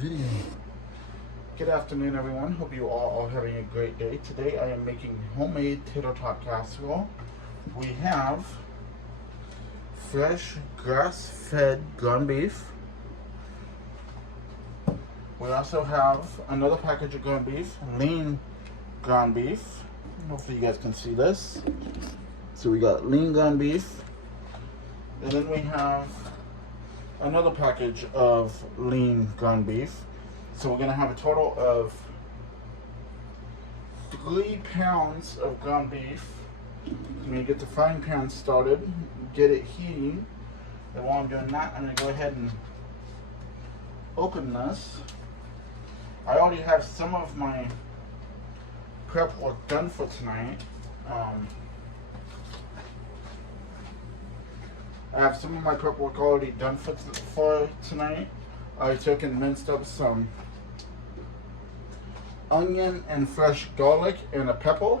Video. Good afternoon, everyone. Hope you all are having a great day. Today I am making homemade tater tot casserole. We have fresh grass-fed ground beef. We also have another package of ground beef, lean ground beef. Hopefully you guys can see this. So we got lean ground beef. And then we have another package of lean ground beef. So we're gonna have a total of 3 pounds of ground beef. I'm gonna get the frying pan started, get it heating. And while I'm doing that, I'm gonna go ahead and open this. I already have some of my prep work done for tonight. I have some of my prep work already done for tonight. I took and minced up some onion and fresh garlic and a pepper.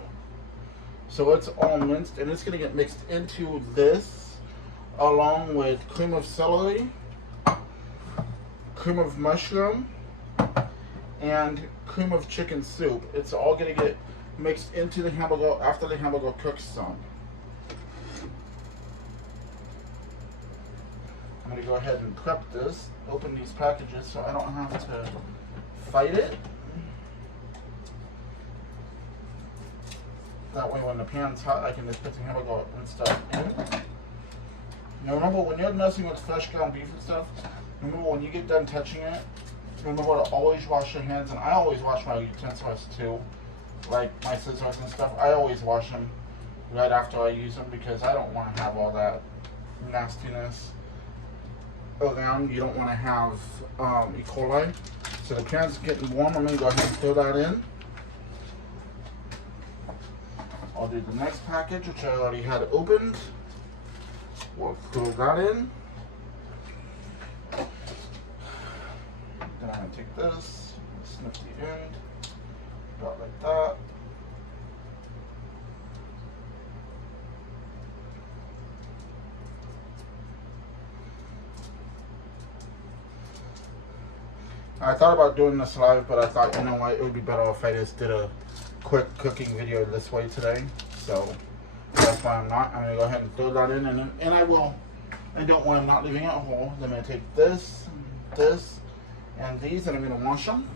So it's all minced and it's going to get mixed into this along with cream of celery, cream of mushroom, and cream of chicken soup. It's all going to get mixed into the hamburger after the hamburger cooks some. I'm going to go ahead and prep this, open these packages so I don't have to fight it. That way when the pan's hot, I can just put the hamburger and stuff in. Now remember, when you're messing with fresh ground beef and stuff, remember when you get done touching it, remember to always wash your hands, and I always wash my utensils too, like my scissors and stuff. I always wash them right after I use them because I don't want to have all that nastiness around. You don't want to have E. coli. So the pan's getting warm. I'm going to go ahead and throw that in. I'll do the next package, which I already had opened. We'll throw that in. Then I'm going to take this, snip the end, about like that. I thought about doing this live, but I thought, you know what, it would be better if I just did a quick cooking video this way today. So that's why I'm not. I'm going to go ahead and throw that in, and I will. I don't want them not leaving it whole. Then I'm going to take this, and these, and I'm going to wash them.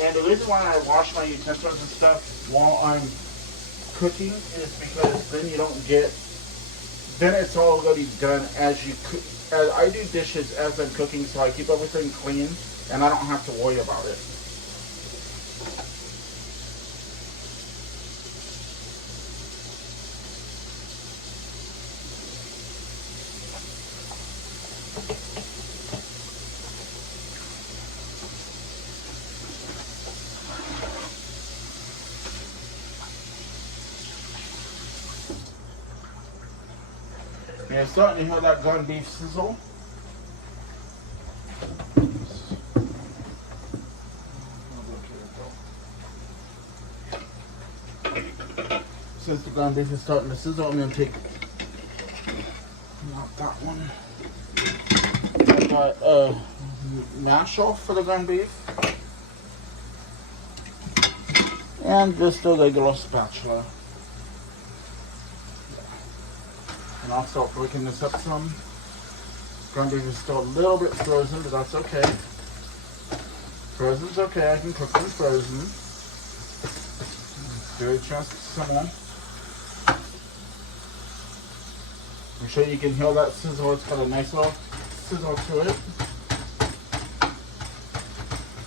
And the reason why I wash my utensils and stuff while I'm cooking is because then you don't get, then it's already done as you cook. As I do dishes as I'm cooking, so I keep everything clean and I don't have to worry about it. You're starting to hear that ground beef sizzle. Since the ground beef is starting to sizzle, I'm going to take not that one. I got a mash off for the ground beef. And just a regular spatula. And I'll start breaking this up some. Ground beef is still a little bit frozen, but that's okay. Frozen's okay, I can cook them frozen. Give it a chance to simmer. Make sure you can hear that sizzle. It's got a nice little sizzle to it.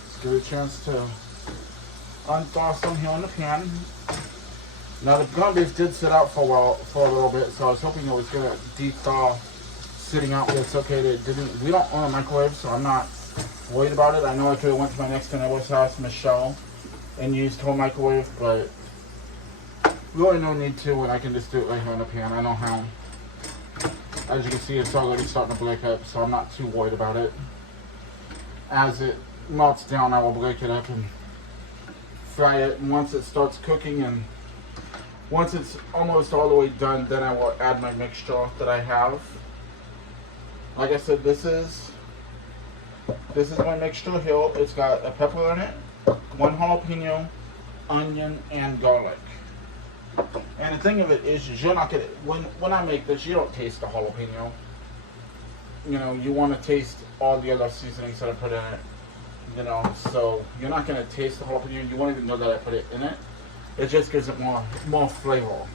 Just give it a chance to unthaw some here in the pan. Now the ground beef did sit out for a little bit, so I was hoping it was gonna de-thaw sitting out, but it's okay that it didn't. We don't own a microwave, so I'm not worried about it. I know I could have went to my next door neighbor's house, Michelle, and used her microwave, but really no need to when I can just do it right here in the pan. I know how. As you can see, it's already starting to break up, so I'm not too worried about it. As it melts down, I will break it up and fry it. And once it starts cooking and once it's almost all the way done, then I will add my mixture that I have. Like I said, this is my mixture here. It's got a pepper in it, 1 jalapeno, onion, and garlic. And the thing of it is you're not gonna, when I make this, you don't taste the jalapeno. You know, you want to taste all the other seasonings that I put in it. You know, so you're not gonna taste the jalapeno. You won't even know that I put it in it. It just gives it more flavor.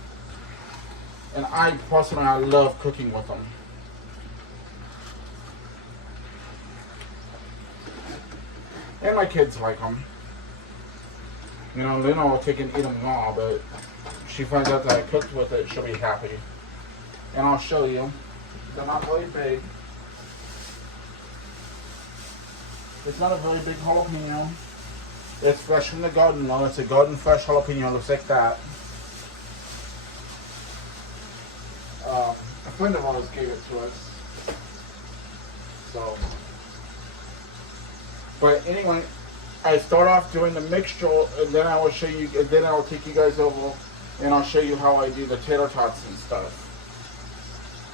And I personally, I love cooking with them. And my kids like them. You know, Luna will take and eat them raw, but she finds out that I cooked with it, she'll be happy. And I'll show you. They're not very big. It's not a very big jalapeno. It's fresh from the garden though. It's a garden fresh jalapeno. It looks like that. A friend of ours gave it to us. So, but anyway, I start off doing the mixture, and then I will show you. And then I will take you guys over, and I'll show you how I do the tater tots and stuff.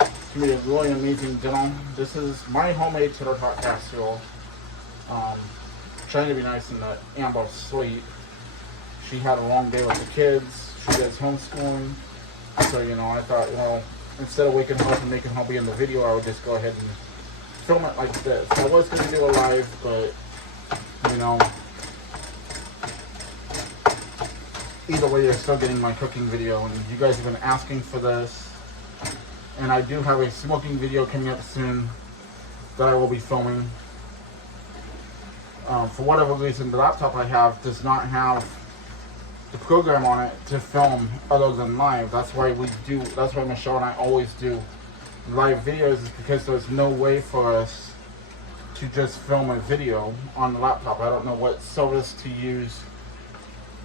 It's gonna be a really amazing dinner. This is my homemade tater tot casserole. Trying to be nice and let Amber sleep. She had a long day with the kids. She does homeschooling. So, you know, I thought, well, instead of waking her up and making her be in the video, I would just go ahead and film it like this. I was going to do a live, but, you know, either way, you're still getting my cooking video. And you guys have been asking for this. And I do have a smoking video coming up soon that I will be filming. For whatever reason, the laptop I have does not have the program on it to film other than live. That's why Michelle and I always do live videos, is because there's no way for us to just film a video on the laptop. I don't know what service to use.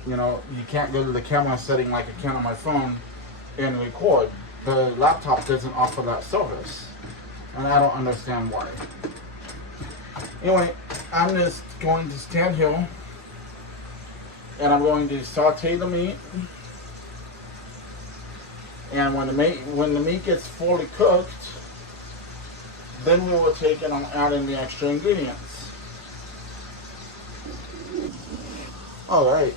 You know, you can't go to the camera setting like I can on my phone and record. The laptop doesn't offer that service, and I don't understand why. Anyway, I'm just going to stand here and I'm going to saute the meat. And when the meat gets fully cooked, then we will take and I'll add in the extra ingredients. Alright.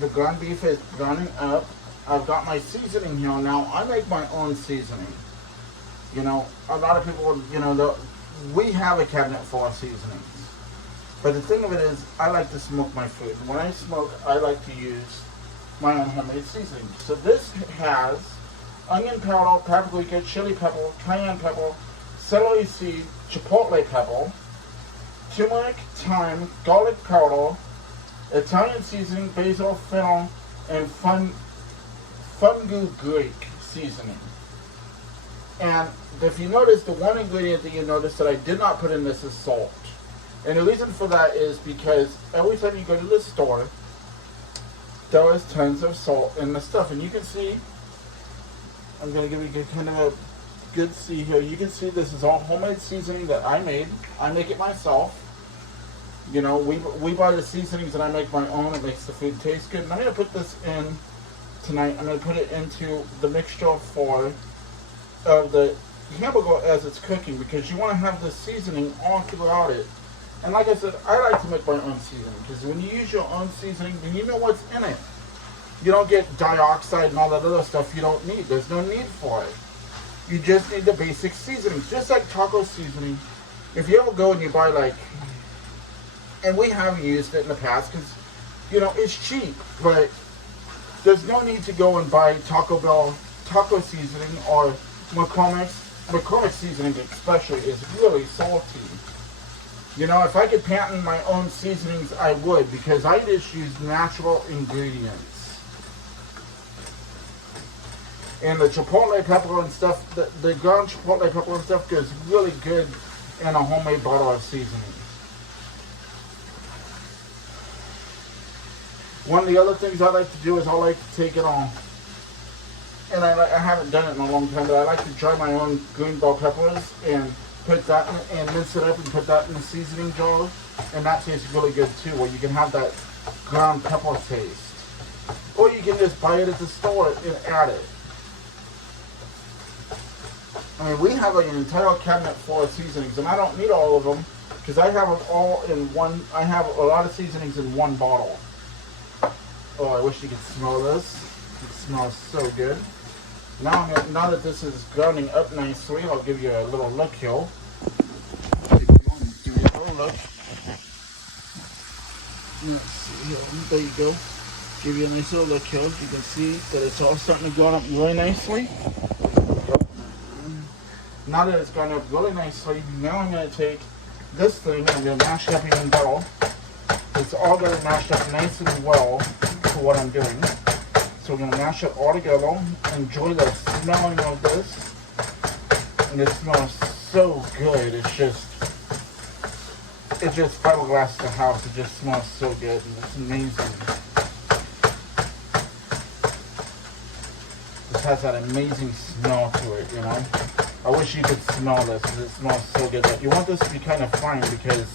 The ground beef is browning up. I've got my seasoning here. Now, I make my own seasoning. You know, a lot of people, you know, we have a cabinet full of seasonings. But the thing of it is, I like to smoke my food. When I smoke, I like to use my own homemade seasoning. So this has onion powder, paprika, chili pepper, cayenne pepper, celery seed, chipotle pepper, turmeric, thyme, garlic powder, Italian seasoning, basil, fennel, and fungu Greek seasoning. And if you notice, the one ingredient that you notice that I did not put in this is salt. And the reason for that is because every time you go to the store, there is tons of salt in the stuff. And you can see, I'm going to give you kind of a good see here. You can see this is all homemade seasoning that I made. I make it myself. You know, we buy the seasonings and I make my own. It makes the food taste good. And I'm going to put this in tonight. I'm going to put it into the mixture of the hamburger as it's cooking, because you want to have the seasoning all throughout it. And like I said, I like to make my own seasoning, because when you use your own seasoning, then you know what's in it. You don't get dioxide and all that other stuff you don't need. There's no need for it. You just need the basic seasonings, just like taco seasoning. If you ever go and you buy, like, and we have used it in the past, because, you know, it's cheap, but there's no need to go and buy Taco Bell taco seasoning or McCormick's seasoning especially is really salty. You know, if I could patent my own seasonings, I would, because I just use natural ingredients. And the chipotle pepper and stuff, the ground chipotle pepper and stuff goes really good in a homemade bottle of seasoning. One of the other things I like to do is I like to take it on, and I haven't done it in a long time, but I like to dry my own green bell peppers and put that in, and mince it up and put that in the seasoning jar And that tastes really good too, where you can have that ground pepper taste. Or you can just buy it at the store and add it. I mean, we have an entire cabinet full of seasonings, and I don't need all of them because I have them all in one. I have a lot of seasonings in one bottle. Oh, I wish you could smell this. It smells so good. Now that this is grounding up nicely, I'll give you a little look here. Give you a little look. Let's see here. There you go. Give you a nice little look here. You can see that it's all starting to ground up really nicely. Now that it's ground up really nicely, now I'm going to take this thing and I'm going to mash it up even better. It's all going to mash up nice and well for what I'm doing. So we're going to mash it all together. Enjoy the smelling of this. And it smells so good. It just fiberglass the house. It just smells so good. And it's amazing. This has that amazing smell to it, you know. I wish you could smell this because it smells so good. But you want this to be kind of fine because,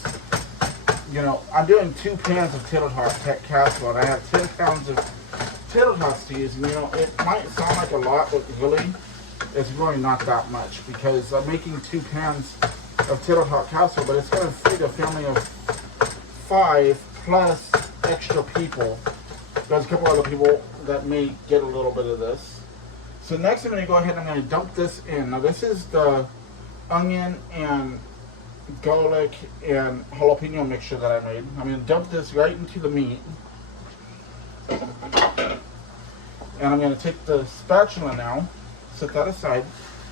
you know, I'm doing 2 pans of tater tot casserole, and I have 10 pounds of tater tots to use. And, you know, it might sound like a lot, but really, it's really not that much because I'm making 2 pans of tater tot casserole, but it's going to feed a family of 5 plus extra people. There's a couple other people that may get a little bit of this. So next I'm going to go ahead and I'm going to dump this in. Now this is the onion and garlic and jalapeno mixture that I made. I'm going to dump this right into the meat. And I'm going to take the spatula now, set that aside.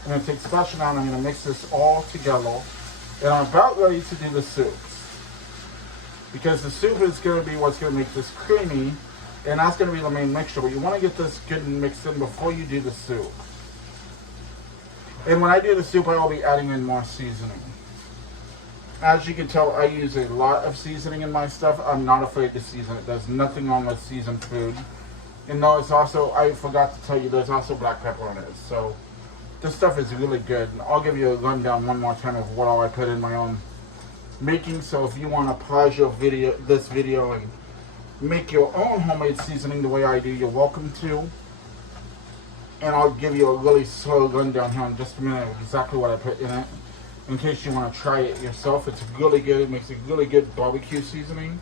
I'm going to take the spatula now and I'm going to mix this all together. And I'm about ready to do the soups. Because the soup is going to be what's going to make this creamy. And that's going to be the main mixture, but you want to get this good and mixed in before you do the soup. And when I do the soup, I will be adding in more seasoning. As you can tell, I use a lot of seasoning in my stuff. I'm not afraid to season it. There's nothing wrong with seasoned food. And no, it's also, I forgot to tell you, there's also black pepper in it. So this stuff is really good. And I'll give you a rundown one more time of what all I put in my own making. So if you want to pause your video, this video, and make your own homemade seasoning the way I do, you're welcome to. And I'll give you a really slow rundown here in just a minute of exactly what I put in it. In case you want to try it yourself. It's really good. It makes a really good barbecue seasoning.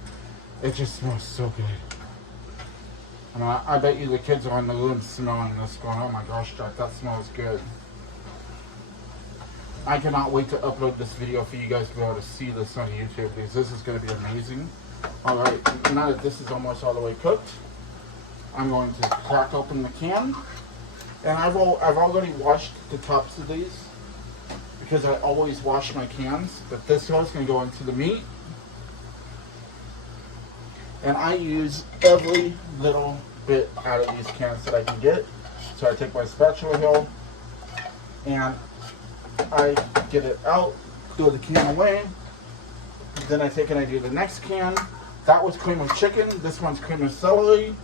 It just smells so good. And I bet you the kids are in the room smelling this going, oh my gosh, Jack, that smells good. I cannot wait to upload this video for you guys to be able to see this on YouTube because this is going to be amazing. Alright, now that this is almost all the way cooked, I'm going to crack open the can. And I've already washed the tops of these because I always wash my cans. But this one is going to go into the meat. And I use every little bit out of these cans that I can get. So I take my spatula here and I get it out, throw the can away. Then I take and I do the next can. That was cream of chicken. This one's cream of celery.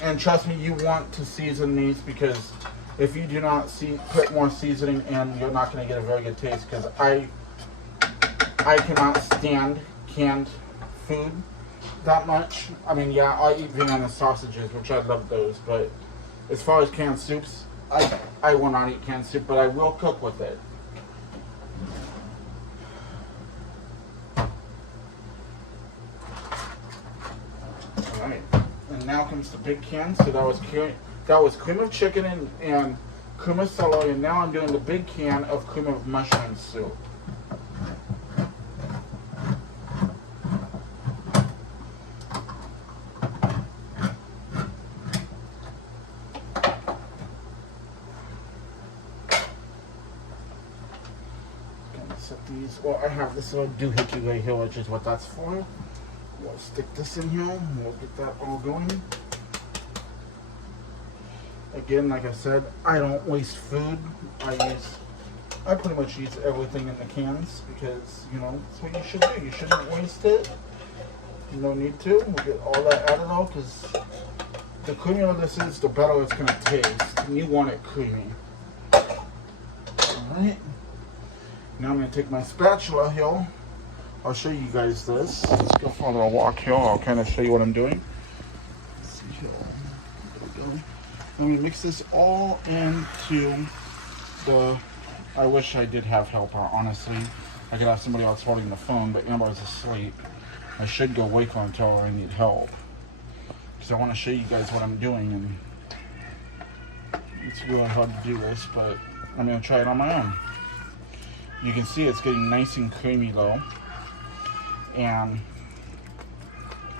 And trust me, you want to season these because if you do not put more seasoning in, you're not going to get a very good taste. Because I cannot stand canned food that much. I mean, yeah, I eat Vienna sausages, which I love those. But as far as canned soups, I will not eat canned soup, but I will cook with it. Alright, and now comes the big can. So that was cream of chicken and cream of celery, and now I'm doing the big can of cream of mushroom soup. Set these. Well, I have this little doohickey right here, which is what that's for. We'll stick this in here and we'll get that all going. Again, like I said, I don't waste food. I pretty much use everything in the cans because, you know, that's what you should do. You shouldn't waste it. No need to. We'll get all that out of there because the creamier this is, the better it's going to taste. And you want it creamy. Alright. Now I'm going to take my spatula here. I'll show you guys this. Let's go for a little walk here. I'll kind of show you what I'm doing. Let's see here. There we go. I'm going to mix this all into the... I wish I did have help, honestly. I could have somebody else holding the phone, but Amber's asleep. I should go wake her and tell her I need help. Because I want to show you guys what I'm doing, and it's really hard to do this, but I'm going to try it on my own. You can see it's getting nice and creamy though. And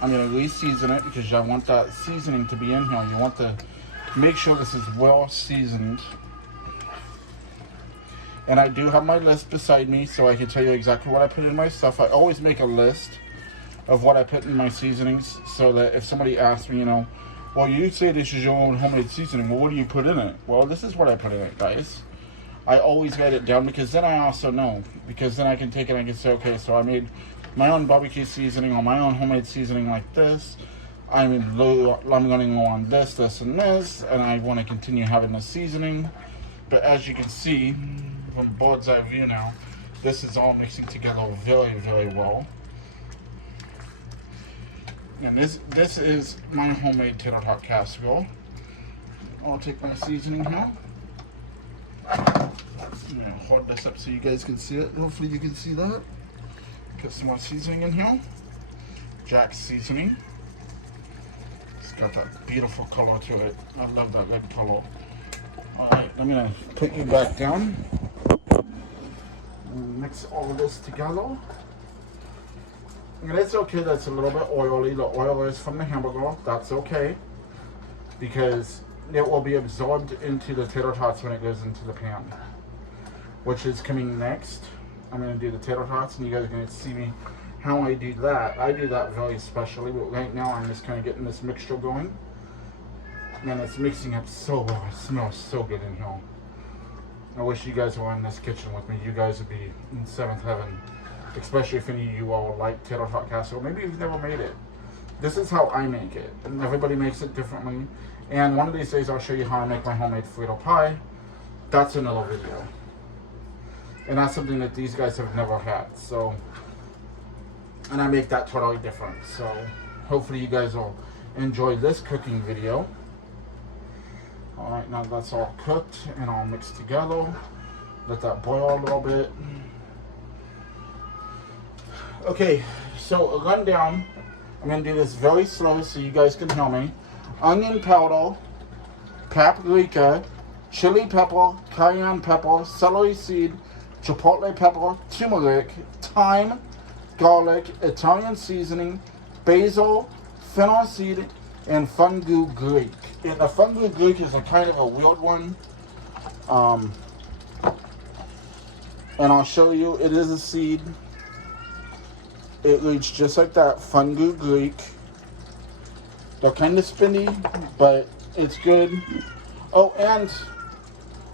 I'm going to re-season it because I want that seasoning to be in here. You want to make sure this is well seasoned. And I do have my list beside me so I can tell you exactly what I put in my stuff. I always make a list of what I put in my seasonings so that if somebody asks me, you know, well, you say this is your own homemade seasoning. Well, what do you put in it? Well, this is what I put in it, guys. I always write it down because then I also know. Because then I can take it and I can say, okay, so I made my own barbecue seasoning or my own homemade seasoning like this. I'm running low on this, this, and this. And I want to continue having the seasoning. But as you can see, from bird's eye view now, this is all mixing together very, very well. And this is my homemade tater tot casserole. I'll take my seasoning here. I'm gonna hold this up so you guys can see it. Hopefully you can see that. Put some more seasoning in here. Jack's seasoning. It's got that beautiful color to it. I love that red color. Alright, I'm gonna put you back down. Mix all of this together. And it's okay that's a little bit oily. The oil is from the hamburger. That's okay. Because it will be absorbed into the tater tots when it goes into the pan. Which is coming next. I'm going to do the tater tots and you guys are going to see me how I do that. I do that very specially, but right now I'm just kind of getting this mixture going. And it's mixing up so well. It smells so good in here. I wish you guys were in this kitchen with me. You guys would be in seventh heaven. Especially if any of you all like tater tot casserole. Maybe you've never made it. This is how I make it. And everybody makes it differently. And one of these days I'll show you how I make my homemade Frito pie. That's another video. And that's something that these guys have never had. So, and I make that totally different. So hopefully you guys will enjoy this cooking video. Alright, now that's all cooked and all mixed together. Let that boil a little bit. Okay, so a rundown. I'm going to do this very slow so you guys can hear me. Onion powder, paprika, chili pepper, cayenne pepper, celery seed, chipotle pepper, turmeric, thyme, garlic, Italian seasoning, basil, fennel seed, and fungu Greek. And the fungu Greek is a kind of a weird one. And I'll show you, it is a seed. It reads just like that, fungu Greek. They're kind of spinny, but it's good. Oh, and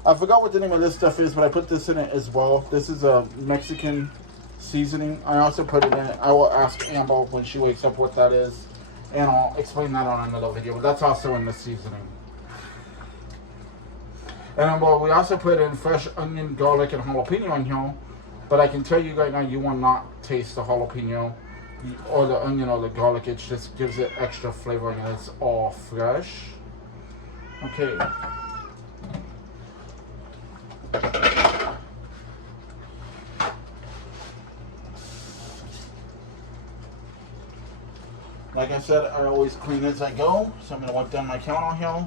I forgot what the name of this stuff is, but I put this in it as well. This is a Mexican seasoning. I also put it in it. I will ask Amber when she wakes up what that is, and I'll explain that on another video, but that's also in the seasoning. And we also put in fresh onion, garlic, and jalapeno in here. But I can tell you right now, you will not taste the jalapeno or the onion or the garlic. It just gives it extra flavor and it's all fresh. Okay. Like I said, I always clean as I go. So I'm going to wipe down my counter here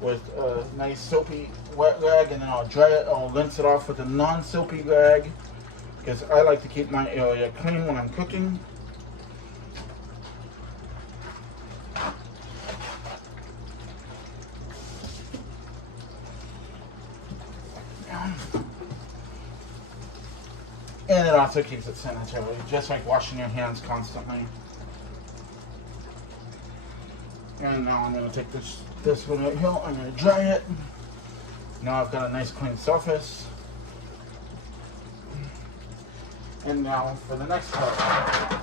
with a nice soapy wet rag, and then I'll dry it. I'll rinse it off with a non-soapy rag, because I like to keep my area clean when I'm cooking. And it also keeps it sanitary, just like washing your hands constantly. And now I'm going to take this one right here, I'm going to dry it. Now I've got a nice clean surface. And now for the next part.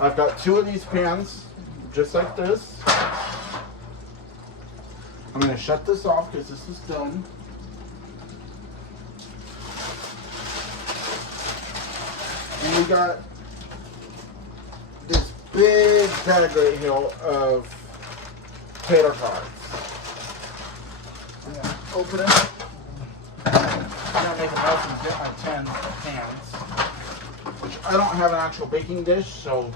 I've got 2 of these pans, just like this. I'm going to shut this off because this is done. we got this big bag right here of tater tots. I'm gonna open it. I'm gonna make a mess and get my 10 pans, which I don't have an actual baking dish, so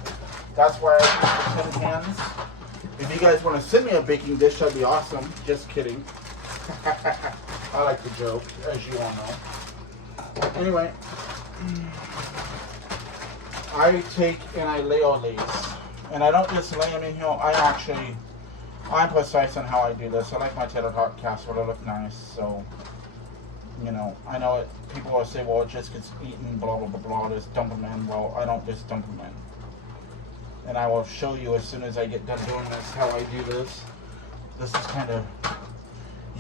that's why I use the 10 pans. If you guys want to send me a baking dish, that'd be awesome. Just kidding. I like the joke, as you all know. Anyway, I take and I lay all these. And I don't just lay them in here. I'm precise on how I do this. I like my tater tot casserole to look nice. So, you know, I know it. People will say, well, it just gets eaten, blah, blah, blah, blah. Just dump them in. Well, I don't just dump them in. And I will show you as soon as I get done doing this how I do this. This is kind of,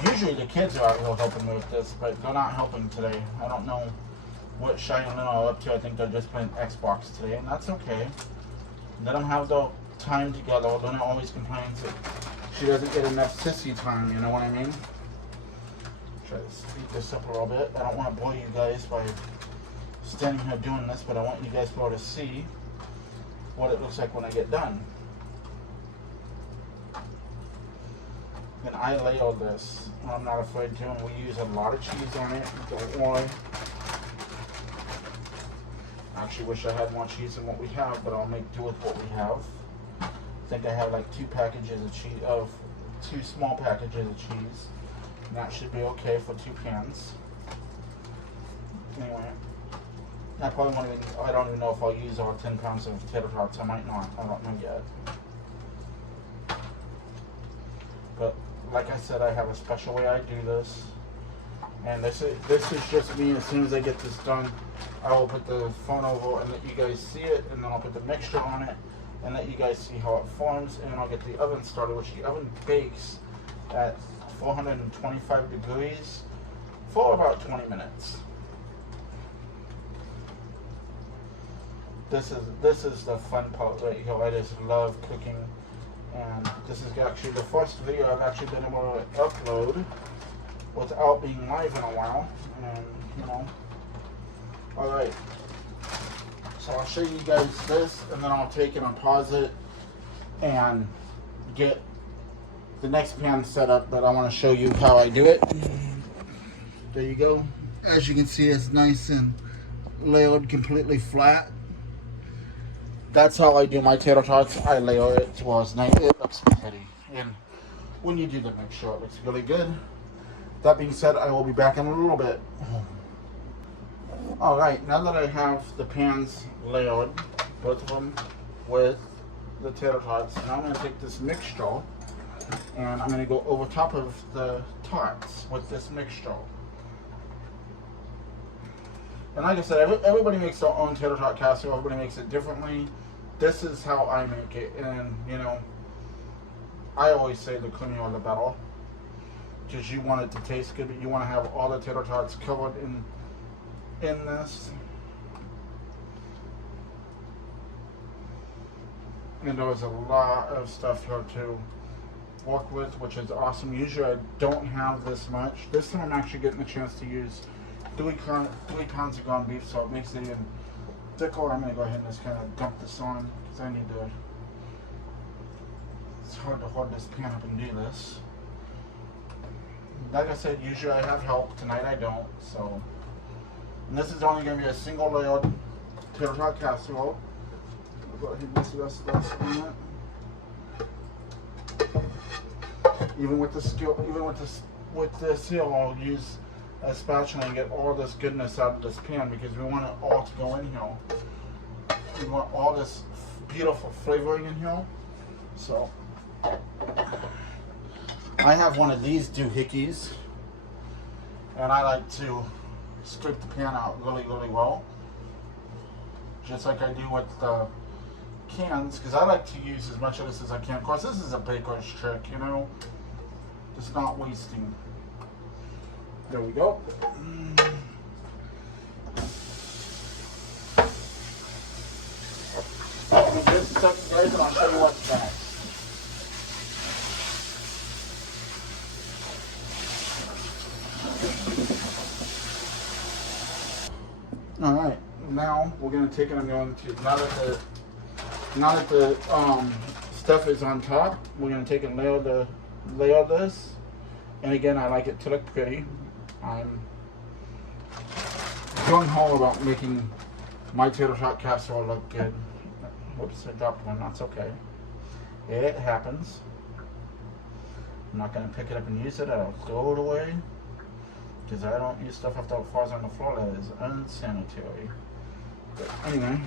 usually the kids are out here helping me with this, but they're not helping today. I don't know what Cheyenne and all up to. I think they're just playing Xbox today, and that's okay. Let them have the time together. Luna always complains that she doesn't get enough sissy time, you know what I mean? Try to speed this up a little bit. I don't want to bore you guys by standing here doing this, but I want you guys to be able to see what it looks like when I get done. And I lay all this. I'm not afraid to, and we use a lot of cheese on it. Don't worry. I actually wish I had more cheese than what we have, but I'll make do with what we have. I think I have like 2 packages of cheese, 2 small packages of cheese. And that should be okay for 2 pans. Anyway. I probably won't even, I don't even know if I'll use all 10 pounds of tater tots. I might not. I don't know yet. But like I said, I have a special way I do this. And this is just me. As soon as I get this done, I will put the phone over and let you guys see it. And then I'll put the mixture on it and let you guys see how it forms. And I'll get the oven started, which the oven bakes at 425 degrees for about 20 minutes. This is the fun part right here. I just love cooking, and this is actually the first video I've actually been able to upload without being live in a while. And you know, all right. So I'll show you guys this, and then I'll take it and pause it and get the next pan set up. But I want to show you how I do it. There you go. As you can see, it's nice and layered, completely flat. That's how I do my tater tots. I layer it towards nice. It looks pretty. And when you do the mixture, it looks really good. That being said, I will be back in a little bit. Alright, now that I have the pans layered, both of them with the tater tots, now I'm going to take this mixture and I'm going to go over top of the tots with this mixture. And like I said, everybody makes their own tater tot casserole. Everybody makes it differently. This is how I make it. And, you know, I always say the creamier the better. Because you want it to taste good. You want to have all the tater tots covered in this. And there was a lot of stuff here to work with, which is awesome. Usually I don't have this much. This time I'm actually getting a chance to use 3 pounds of ground beef, so it makes it even thicker. I'm going to go ahead and just kind of dump this on, because I need to, it's hard to hold this pan up and do this. Like I said, usually I have help. Tonight I don't, so. And this is only going to be a single layered tater tot casserole. I'll go ahead and mix the rest of this in it. Even with the skill, with this here, I'll use a spatula and get all this goodness out of this pan, because we want it all to go in here. We want all this beautiful flavoring in here. So I have one of these doohickeys, and I like to scrape the pan out really, really well, just like I do with the cans, because I like to use as much of this as I can. Of course, this is a baker's trick, you know, just not wasting. There we go. This stuff, guys, and I'll show you what's next. Alright, now we're gonna take it. I'm going to now that the stuff is on top, we're gonna take and layer this. And again, I like it to look pretty. I'm gung ho about making my tater tot casserole look good. Whoops, I dropped one. That's okay. It happens. I'm not gonna pick it up and use it. I'll throw it away because I don't use stuff after it falls on the floor. That is unsanitary. But anyway,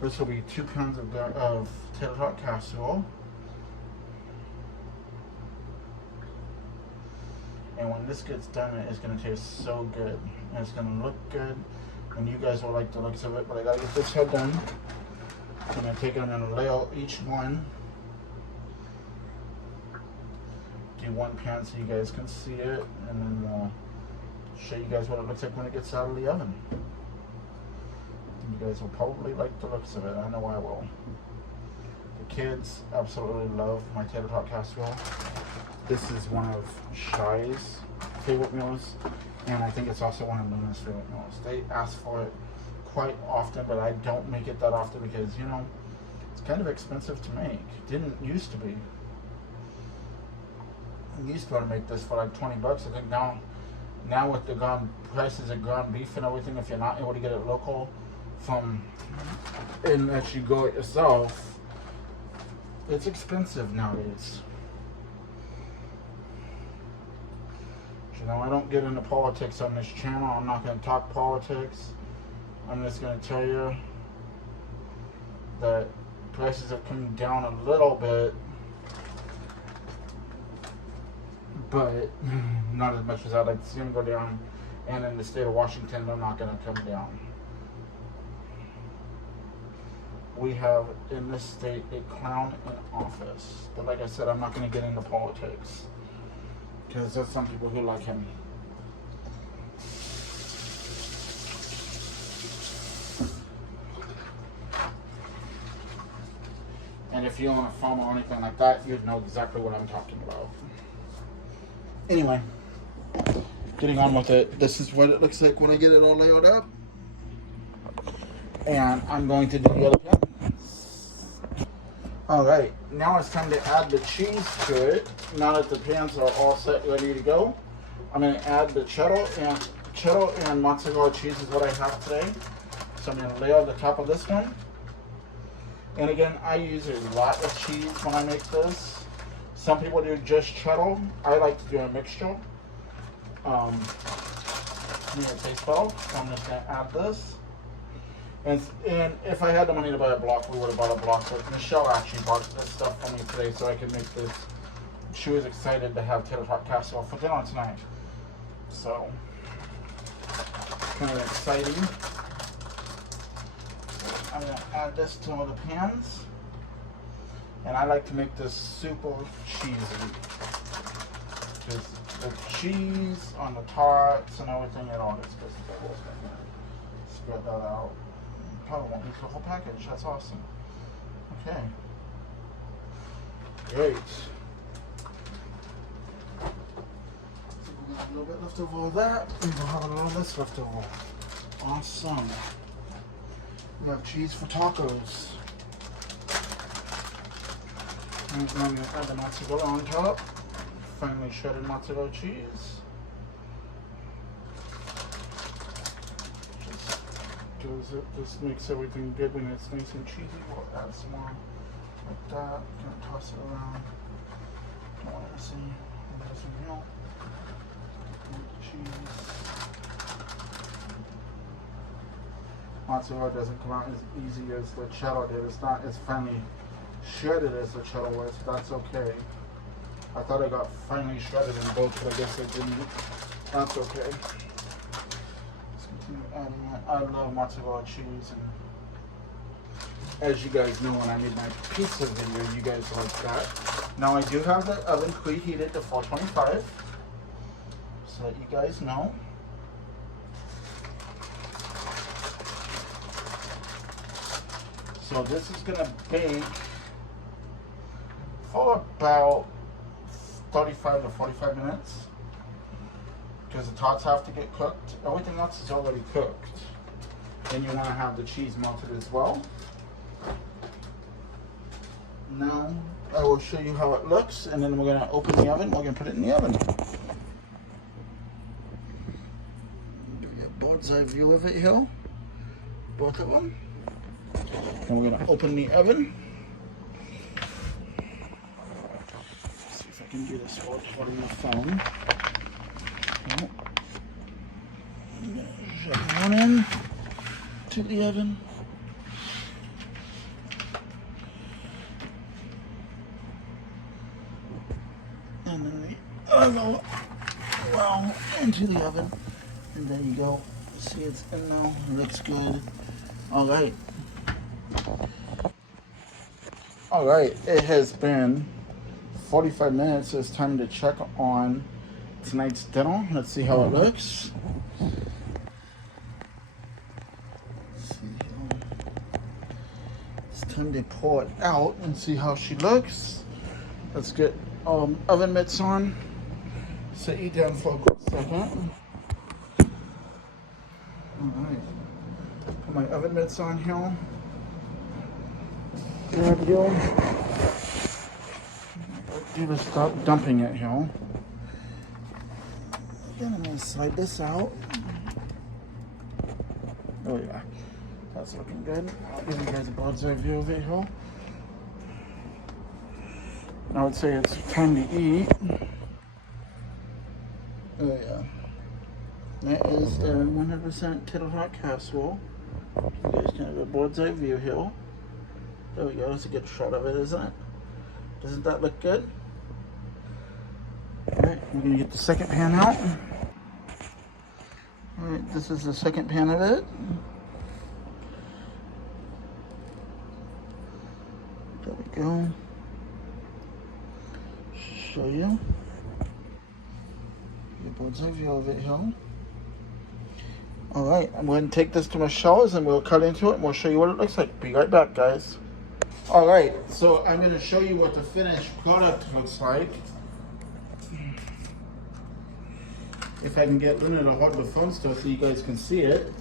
this will be 2 pounds of tater tot casserole. And when this gets done, it's going to taste so good. And it's going to look good. And you guys will like the looks of it. But I got to get this head done. I'm going to take it, I'm going to lay out each one. Do one pan so you guys can see it. And then we'll show you guys what it looks like when it gets out of the oven. You guys will probably like the looks of it. I know I will. The kids absolutely love my tater tot casserole. This is one of Shai's favorite meals, and I think it's also one of Luna's favorite meals. They ask for it quite often, but I don't make it that often because, you know, it's kind of expensive to make. It didn't used to be. I used to want to make this for like 20 bucks. I think now with the prices of ground beef and everything, if you're not able to get it local from unless you go it yourself, it's expensive nowadays. You know, I don't get into politics on this channel. I'm not going to talk politics. I'm just going to tell you that prices have come down a little bit, but not as much as I'd like to see them go down. And in the state of Washington, they're not going to come down. We have in this state a clown in office. But like I said, I'm not going to get into politics, because there's some people who like him. And if you own a farm or anything like that, you'd know exactly what I'm talking about. Anyway, getting on with it. This is what it looks like when I get it all layered up. And I'm going to do the other pan. Alright, now it's time to add the cheese to it. Now that the pans are all set, ready to go, I'm going to add the cheddar and mozzarella cheese is what I have today. So I'm going to layer the top of this one. And again, I use a lot of cheese when I make this. Some people do just cheddar. I like to do a mixture. It tastes better. So I'm just going to add this. And if I had the money to buy a block, we would have bought a block. But Michelle actually bought this stuff for me today so I could make this. She was excited to have tater tot casserole for dinner tonight. So, kind of exciting. I'm going to add this to all the pans. And I like to make this super cheesy. Just the cheese on the tarts and everything and all this good stuff. Spread that out. Probably won't use the whole package. That's awesome. Okay. Great. We got a little bit left over of that. And we'll have a little this left over. Awesome. We have cheese for tacos. And I'm going to add the mozzarella on top. Finely shredded mozzarella cheese. This makes everything good when it's nice and cheesy. We'll add some more like that. Gonna toss it around. Don't want to see. There's some milk. Cheese. Mozzarella doesn't come out as easy as the cheddar did. It's not as finely shredded as the cheddar was. That's okay. I thought I got finely shredded in both, but I guess I didn't. That's okay. I love mozzarella cheese, and as you guys know, when I made my pizza video, you guys like that. Now I do have the oven preheated to 425, so that you guys know. So this is gonna bake for about 35 to 45 minutes. Because the tots have to get cooked. Everything else is already cooked. Then you want to have the cheese melted as well. Now I will show you how it looks, and then we're going to open the oven. We're going to put it in the oven. Give you a bird's eye view of it here. Both of them. And we're going to open the oven. Let's see if I can do this while holding the phone. Shove one in to the oven. And then the other well into the oven. And there you go. See, it's in now. It looks good. All right. All right. It has been 45 minutes. It's time to check on tonight's dinner. Let's see how it looks. It's time to pour it out and see how she looks. Let's get oven mitts on. Set you down for a quick second. Alright. Put my oven mitts on here. Grab you. Do to stop dumping it here. Then I'm going to slide this out. Oh yeah, that's looking good. I'll give you guys a bird's eye view of it here. I would say it's time to eat. Oh yeah. That is the 100% Tatar casserole. You guys can have a bird's eye view here. There we go, that's a good shot of it, isn't it? Doesn't that look good? Alright, we're going to get the second pan out. Alright, this is the second pan of it. There we go. Show you. The bird's eye view of it here. Alright, I'm going to take this to my shelves and we'll cut into it and we'll show you what it looks like. Be right back, guys. Alright, so I'm going to show you what the finished product looks like. If I can get Luna to hold the phone still so you guys can see it.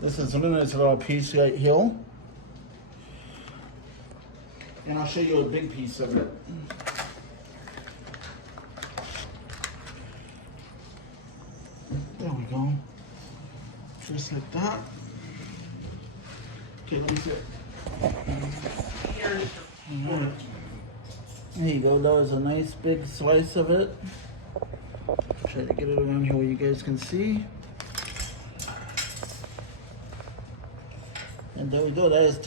This is Luna's little piece right here. And I'll show you a big piece of it. There we go. Just like that. Okay, let me see it. Right. There you go, that was a nice big slice of it. Try to get it around here where you guys can see. And there we go, that is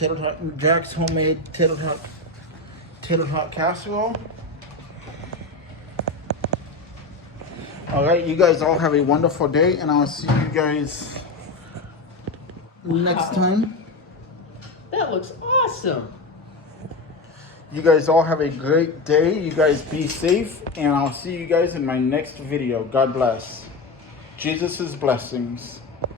Jack's homemade tater tot casserole. Alright, you guys all have a wonderful day, and I'll see you guys next time. That looks awesome. You guys all have a great day. You guys be safe, and I'll see you guys in my next video. God bless. Jesus' blessings.